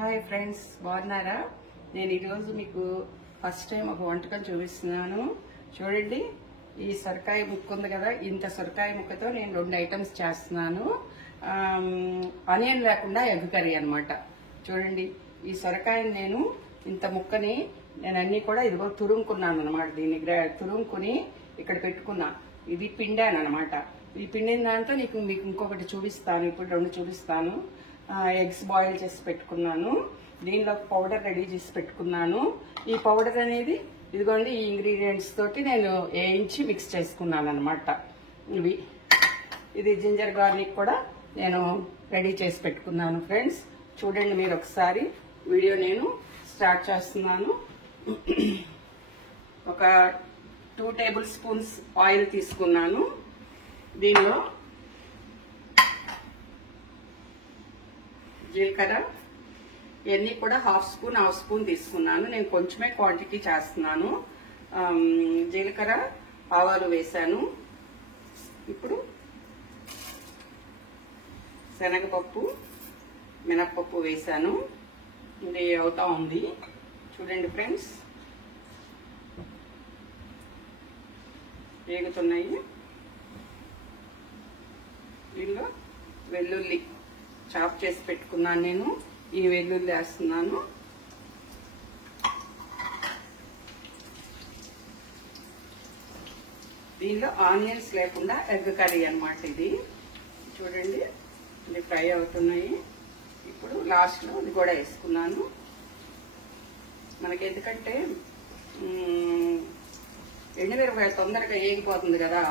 Hi friends, బాగున్నారా? నేను ఈరోజు మీకు ఫస్ట్ టైం ఒక వంటకం చూపిస్తున్నాను. చూడండి, ఈ సొరకాయ ముక్క ఉంది కదా, ఇంత సొరకాయ ముక్కతో నేను 2 ఐటమ్స్ చేస్తున్నాను. ఆనియన్ లేకుండా ఎగ్ కర్రీ అనమాట. చూడండి, ఈ సొరకాయని నేను ఇంత ముక్కని నేను అన్ని కూడా ఇదిగో తురుముకున్నాను అనమాట. దీన్ని తురుముకుని ఇక్కడ పెట్టుకున్నా. ఇది పిండాను అనమాట. ఈ పిండిన దాంతో మీకు ఇంకొకటి చూపిస్తాను. ఇప్పుడు 2 చూపిస్తాను. ఎగ్స్ బాయిల్ చేసి పెట్టుకున్నాను. దీనిలో పౌడర్ రెడీ చేసి పెట్టుకున్నాను. ఈ పౌడర్ అనేది ఇదిగోండి, ఈ ఇంగ్రీడియంట్స్ తోటి నేను వేయించి మిక్స్ చేసుకున్నాను అనమాట. ఇది జింజర్ గార్లిక్ కూడా నేను రెడీ చేసి పెట్టుకున్నాను. ఫ్రెండ్స్ చూడండి, మీరు ఒకసారి వీడియో నేను స్టార్ట్ చేస్తున్నాను. ఒక 2 టేబుల్ స్పూన్స్ ఆయిల్ తీసుకున్నాను. దీనిలో జీలకర్ర ఇవన్నీ కూడా హాఫ్ స్పూన్ తీసుకున్నాను. నేను కొంచెమే క్వాంటిటీ చేస్తున్నాను. జీలకర్ర, ఆవాలు వేసాను. ఇప్పుడు శనగపప్పు, మినప్పప్పు వేసాను. ఇది అవుతా ఉంది. చూడండి ఫ్రెండ్స్, వేగుతున్నాయి. దీనిలో వెల్లుల్లి చాప్ చేసి పెట్టుకున్నాను. నేను ఈ వెల్లుల్లి వేస్తున్నాను. దీనిలో ఆనియన్స్ లేకుండా ఎగ్ కర్రీ అనమాట ఇది. చూడండి, ఇది ఫ్రై అవుతున్నాయి. ఇప్పుడు లాస్ట్లో ఇది కూడా వేసుకున్నాను. మనకి ఎందుకంటే ఎండుమిరపకాయ తొందరగా వేగిపోతుంది కదా,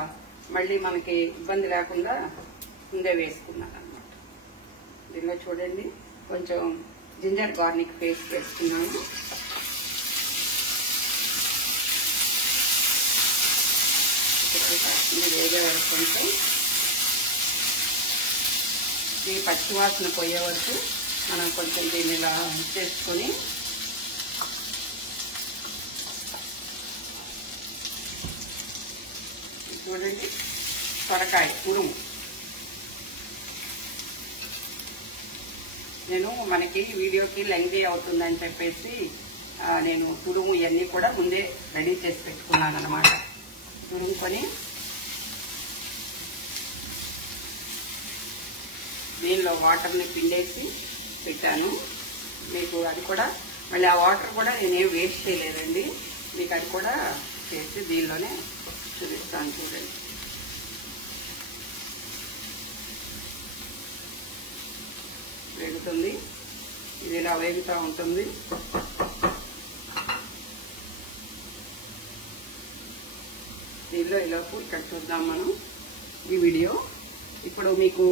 మళ్ళీ మనకి ఇబ్బంది లేకుండా ముందే వేసుకున్నాను అనమాట. దీనిలో చూడండి, కొంచెం జింజర్ గార్లిక్ పేస్ట్ వేసుకున్నాను. వేగే వరకు కొంచెం ఈ పచ్చివాసన పోయే వరకు మనం కొంచెం దీన్ని ఇలా చేసుకొని చూడండి, సొరకాయ తురుము నేను మనకి వీడియోకి లెంగ్తీ అవుతుందని చెప్పేసి నేను తురుము ఇవన్నీ కూడా ముందే రెడీ చేసి పెట్టుకున్నాను అనమాట. తురుముకొని దీనిలో వాటర్ని పిండేసి పెట్టాను. మీకు అది కూడా మళ్ళీ ఆ వాటర్ కూడా నేనేం వేస్ట్ చేయలేదండి. మీకు అది కూడా చేసి దీనిలోనే చూపిస్తాను. చూడండి, వేగుతుంది. ఇది ఇలా వేగుతూ ఉంటుంది. దీనిలో ఇలాపు ఇక్కడ చూద్దాం మనం ఈ వీడియో. ఇప్పుడు మీకు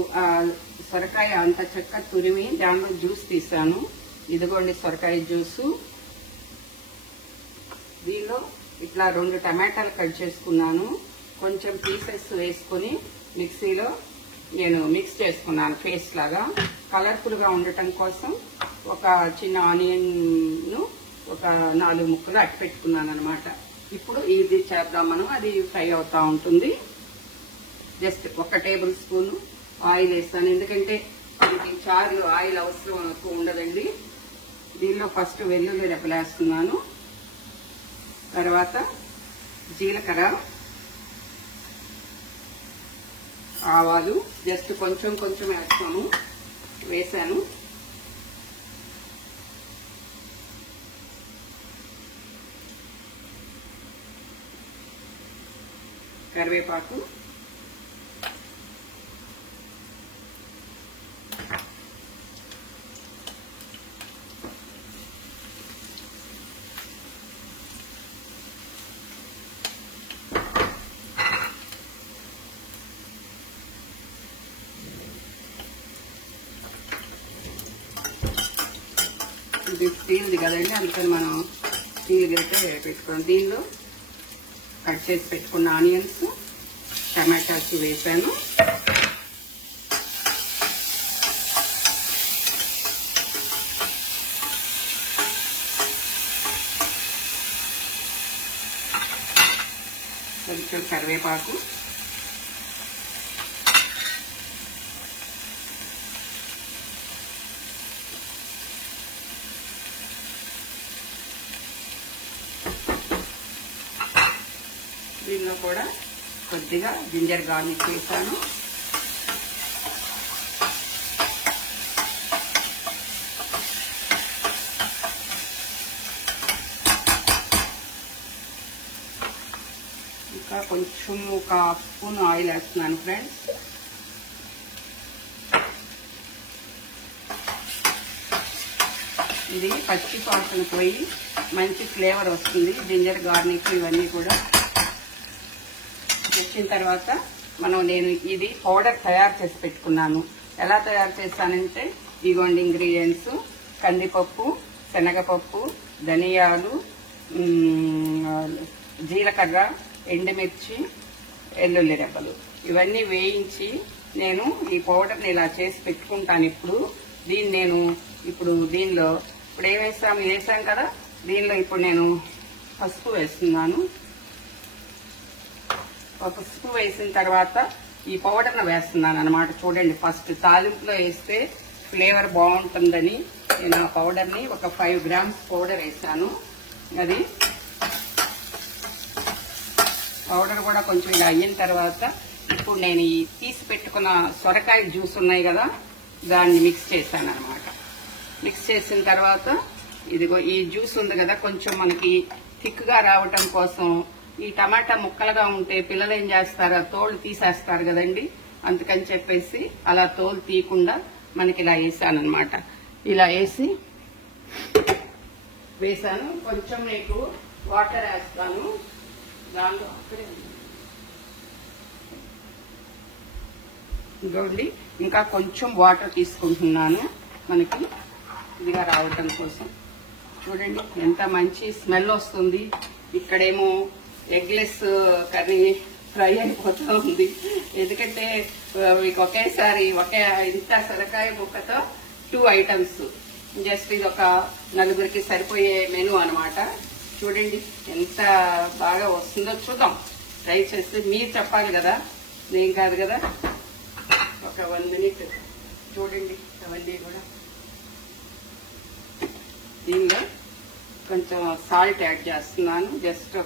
సొరకాయ అంత చెక్క తురిమి దానిలో జ్యూస్ తీసాను. ఇదిగోండి సొరకాయ జ్యూసు. దీనిలో ఇట్లా 2 టమాటాలు కట్ చేసుకున్నాను. కొంచెం పీసెస్ వేసుకుని మిక్సీలో నేను మిక్స్ చేసుకున్నాను పేస్ట్ లాగా. కలర్ఫుల్ గా ఉండటం కోసం ఒక చిన్న ఆనియన్ ను ఒక 4 ముక్కలు అట్టి పెట్టుకున్నాను అనమాట. ఇప్పుడు ఇది చేద్దాం మనం. అది ఫ్రై అవుతా ఉంటుంది. జస్ట్ 1 టేబుల్ స్పూన్ ఆయిల్ వేస్తాను, ఎందుకంటే ఇది చారు ఆయిల్ అవసరం ఎక్కువ ఉండదండి. దీనిలో ఫస్ట్ వెల్లుల్లి రెబ్బలు వేస్తున్నాను. తర్వాత జీలకర్ర, ఆవాలు జస్ట్ కొంచెం వేసాను. కరివేపాకు, ఇది స్టీల్ది కదండి, అందుకని మనం స్టీల్ అయితే పెట్టుకున్నాం. దీనిలో కట్ చేసి పెట్టుకున్న ఆనియన్స్, టమాటాస్ వేసాను. కొంచెం కరివేపాకు, కూడా కొద్దిగా జింజర్ గార్నిష్ చేశాను. ఇంకా కొంచెం ఒక స్పూన్ ఆయిల్ వేస్తున్నాను ఫ్రెండ్స్. ఇది పచ్చి వాసన పోయి మంచి ఫ్లేవర్ వస్తుంది. జింజర్ గార్నిష్ ఇవన్నీ కూడా వచ్చిన తర్వాత నేను ఇది పౌడర్ తయారు చేసి పెట్టుకున్నాను. ఎలా తయారు చేస్తానంటే ఇగోండి ఇంగ్రీడియంట్స్: కందిపప్పు, శనగపప్పు, ధనియాలు, జీలకర్ర, ఎండుమిర్చి, వెల్లుల్లి రెబ్బలు ఇవన్నీ వేయించి నేను ఈ పౌడర్ని ఇలా చేసి పెట్టుకుంటాను. దీనిలో ఇప్పుడు ఏం వేసాం కదా, దీనిలో ఇప్పుడు నేను పసుపు వేస్తున్నాను. పసుపు వేసిన తర్వాత ఈ పౌడర్ను వేస్తున్నాను అన్నమాట. చూడండి, ఫస్ట్ తాలింపులో వేస్తే ఫ్లేవర్ బాగుంటుందని నేను ఆ పౌడర్ని ఒక 5 గ్రామ్స్ పౌడర్ వేసాను. అది పౌడర్ కూడా కొంచెం ఇలా అయిన తర్వాత ఇప్పుడు నేను ఈ తీసి పెట్టుకున్న సొరకాయ జ్యూస్ ఉన్నాయి కదా, దాన్ని మిక్స్ చేశాను అనమాట. మిక్స్ చేసిన తర్వాత ఇదిగో ఈ జ్యూస్ ఉంది కదా, కొంచెం మనకి థిక్గా రావటం కోసం ఈ టమాటా ముక్కలుగా ఉంటే పిల్లలు ఏం చేస్తారు, తోలు తీసేస్తారు కదండి. అందుకని చెప్పేసి అలా తోలు తీయకుండా మనకి ఇలా వేసాను అనమాట. ఇలా వేసాను. కొంచెం నీకు వాటర్ వేస్తాను దాంట్లో. ఇంకోండి, ఇంకా కొంచెం వాటర్ తీసుకుంటున్నాను మనకి ఇదిగా రావటం కోసం. చూడండి ఎంత మంచి స్మెల్ వస్తుంది. ఇక్కడేమో ఎగ్లెస్ కర్రీ ఫ్రై అయిపోతూ ఉంది. ఎందుకంటే మీకు ఒకేసారి ఇంత సొరకాయ ముక్కతో 2 ఐటమ్స్, జస్ట్ ఇది ఒక 4గురికి సరిపోయే మెనూ అనమాట. చూడండి ఎంత బాగా వస్తుందో చూద్దాం. ట్రై చేస్తే మీరు చెప్పాలి కదా, నేను కాదు కదా. ఒక 1 మినిట్ చూడండి. అవన్నీ కూడా దీనిలో కొంచెం సాల్ట్ యాడ్ చేస్తున్నాను. జస్ట్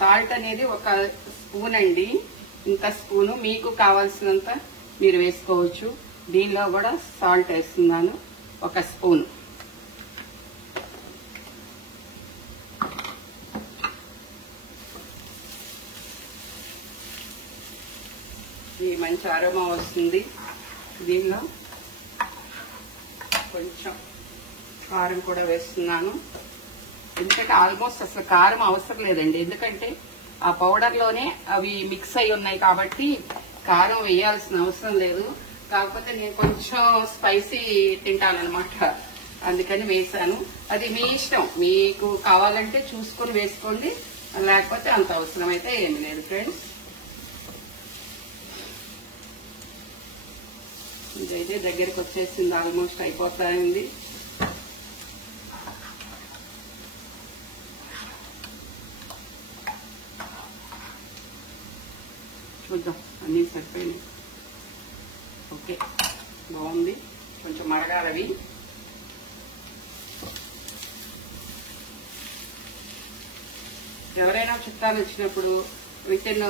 సాల్ట్ అనేది 1 స్పూన్ అండి. ఇంత స్పూను మీకు కావాల్సినంత మీరు వేసుకోవచ్చు. దీనిలో కూడా సాల్ట్ వేస్తున్నాను 1 స్పూన్. ఇది మంచి అరోమా వస్తుంది. దీనిలో కొంచెం కారం కూడా వేస్తున్నాను. ఎందుకంటే ఆల్మోస్ట్ అసలు కారం అవసరం లేదండి, ఎందుకంటే ఆ పౌడర్లోనే అవి మిక్స్ అయి ఉన్నాయి కాబట్టి కారం వేయాల్సిన అవసరం లేదు. కాకపోతే నేను కొంచెం స్పైసీ తింటానన్నమాట, అందుకని వేసాను. అది మీ ఇష్టం, మీకు కావాలంటే చూసుకొని వేసుకోండి, లేకపోతే అంత అవసరం అయితే ఏమి లేదు ఫ్రెండ్స్. ఇదైతే దగ్గరికి వచ్చేసింది, ఆల్మోస్ట్ అయిపోతా ఉంది. చూద్దాం, అన్నీ సరిపోయినాయి. ఓకే, బాగుంది. కొంచెం మరగాలవి. ఎవరైనా చుట్టాలు వచ్చినప్పుడు వితిన్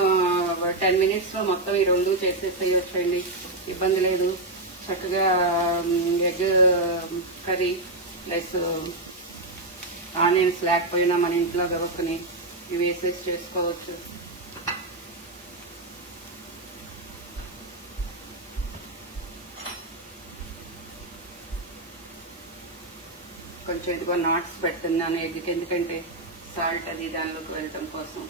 10 minutes లో మొత్తం ఈ 2 చేసేసేయొచ్చండి, ఇబ్బంది లేదు. చక్కగా ఎగ్ కర్రీ ప్లస్ ఆనియన్స్ లేకపోయినా మన ఇంట్లో గబుక్కుని ఇవి వేసేసి చేసుకోవచ్చు. కొంచెం ఇదిగో నాట్స్ పెడుతున్నాను ఎగ్కి, ఎందుకంటే సాల్ట్ అది దానిలోకి వెళ్ళటం కోసం.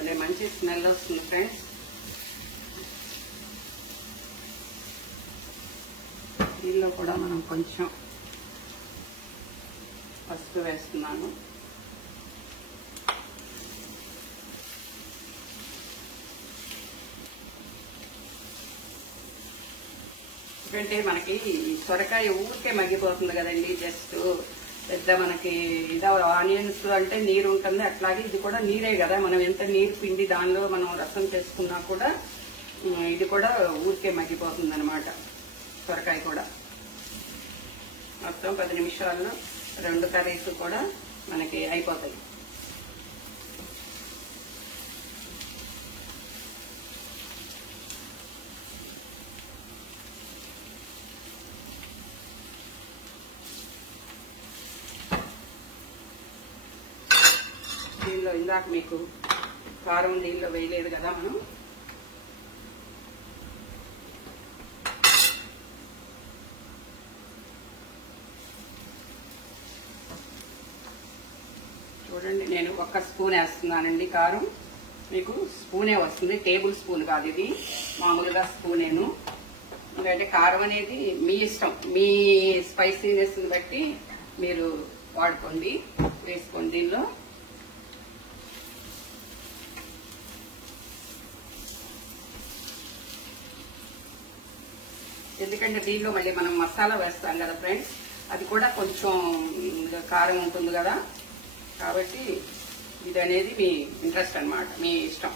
అదే మంచి స్మెల్ వస్తుంది ఫ్రెండ్స్. దీనిలో కూడా మనం కొంచెం పసుపు వేస్తున్నాను. ఎందుకంటే మనకి సొరకాయ ఊరికే మగ్గిపోతుంది కదండి, జస్ట్ పెద్ద మనకి ఇదా ఆనియన్స్ అంటే నీరు ఉంటుంది, అట్లాగే ఇది కూడా నీరే కదా. మనం ఎంత నీరు పిండి దానిలో మనం రసం చేసుకున్నా కూడా ఇది కూడా ఊరికే మగ్గిపోతుంది అనమాట. సొరకాయ కూడా మొత్తం 10 నిమిషాల్లో 2 కర్రీస్ కూడా మనకి అయిపోతాయి. దీనిలో ఇందాక మీకు కారం నీళ్ళు వేయలేదు కదా మనం. చూడండి, నేను 1 స్పూన్ వేస్తున్నానండి కారం. మీకు స్పూనే వస్తుంది, టేబుల్ స్పూన్ కాదు ఇది, మామూలుగా స్పూనేను. ఎందుకంటే కారం అనేది మీ ఇష్టం, మీ స్పైసీనెస్ బట్టి మీరు వాడుకోండి, వేసుకోండి దీనిలో. ఎందుకంటే దీనిలో మళ్ళీ మనం మసాలా వేస్తాం కదా ఫ్రెండ్స్, అది కూడా కొంచెం కారం ఉంటుంది కదా, కాబట్టి ఇది అనేది మీ ఇంట్రెస్ట్ అన్నమాట, మీ ఇష్టం.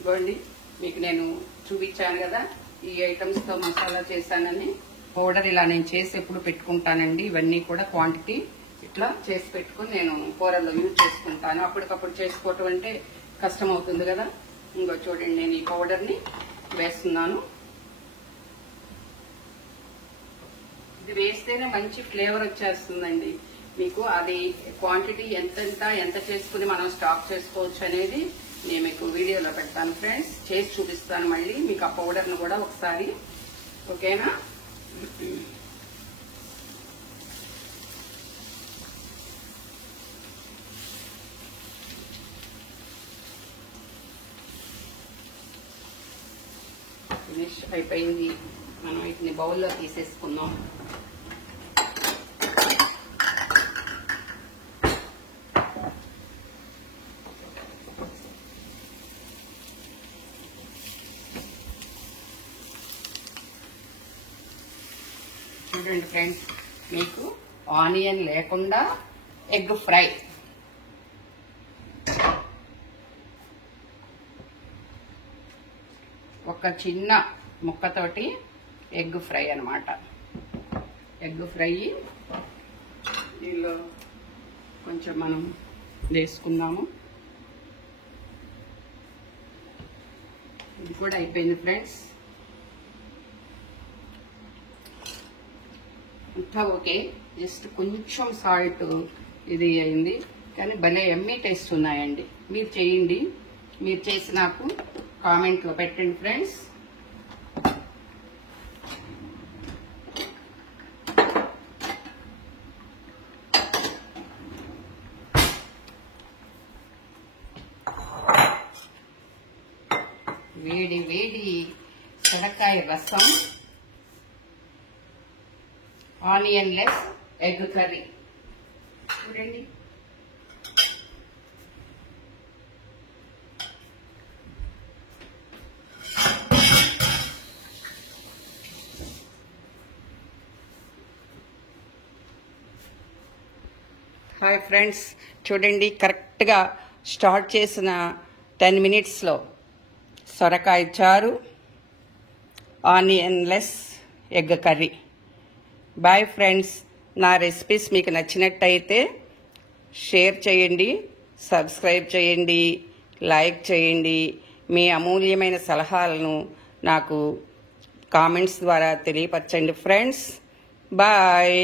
ఇవ్వండి, మీకు నేను చూపించాను కదా ఈ ఐటమ్స్ తో మసాలా చేశానని. పౌడర్ ఇలా నేను చేసి ఎప్పుడు పెట్టుకుంటానండి. ఇవన్నీ కూడా క్వాంటిటీ ఇట్లా చేసి పెట్టుకుని నేను కూరల్లో యూజ్ చేసుకుంటాను. అప్పటికప్పుడు చేసుకోవటం అంటే కష్టం అవుతుంది కదా. ఇంకో చూడండి, నేను ఈ పౌడర్ ని వేస్తున్నాను. ఇది వేస్తేనే మంచి ఫ్లేవర్ వచ్చేస్తుందండి మీకు. అది క్వాంటిటీ ఎంత చేసుకుని మనం స్టాక్ చేసుకోవచ్చు అనేది నేను మీకు వీడియోలో పెడతాను ఫ్రెండ్స్, చేసి చూపిస్తాను మళ్ళీ మీకు ఆ పౌడర్ను కూడా ఒకసారి. ఓకేనా? ఫినిష్ అయిపోయింది. మనం వీటిని బౌల్లో తీసేసుకుందాం. చూడండి ఫ్రెండ్స్, మీకు ఆనియన్ లేకుండా ఎగ్ ఫ్రై. ఒక చిన్న ముక్కతోటి ఎగ్ ఫ్రై అన్నమాట. ఎగ్ ఫ్రై దీనిలో కొంచెం మనం వేసుకుందాము. ఇది కూడా అయిపోయింది ఫ్రెండ్స్. అంతా ఓకే, జస్ట్ కొంచెం సాల్ట్ ఇది అయింది, కానీ భలే ఎమ్మీ టేస్ట్ ఉన్నాయండి. మీరు చేయండి, మీరు చేసి నాకు కామెంట్లో పెట్టండి ఫ్రెండ్స్. వేడి వేడి సొరకాయ రసం, ఆనియన్ లెస్ ఎగ్ కర్రీ. చూడండి, హాయ్ ఫ్రెండ్స్, చూడండి కరెక్ట్గా స్టార్ట్ చేసిన 10 minutesలో సొరకాయ చారు, onion less egg curry. Bye friends. నా రెసిపీస్ మీకు నచ్చినట్టయితే షేర్ చేయండి, సబ్స్క్రైబ్ చేయండి, లైక్ చేయండి. మీ అమూల్యమైన సలహాలను నాకు కామెంట్స్ ద్వారా తెలియపరచండి ఫ్రెండ్స్. బాయ్.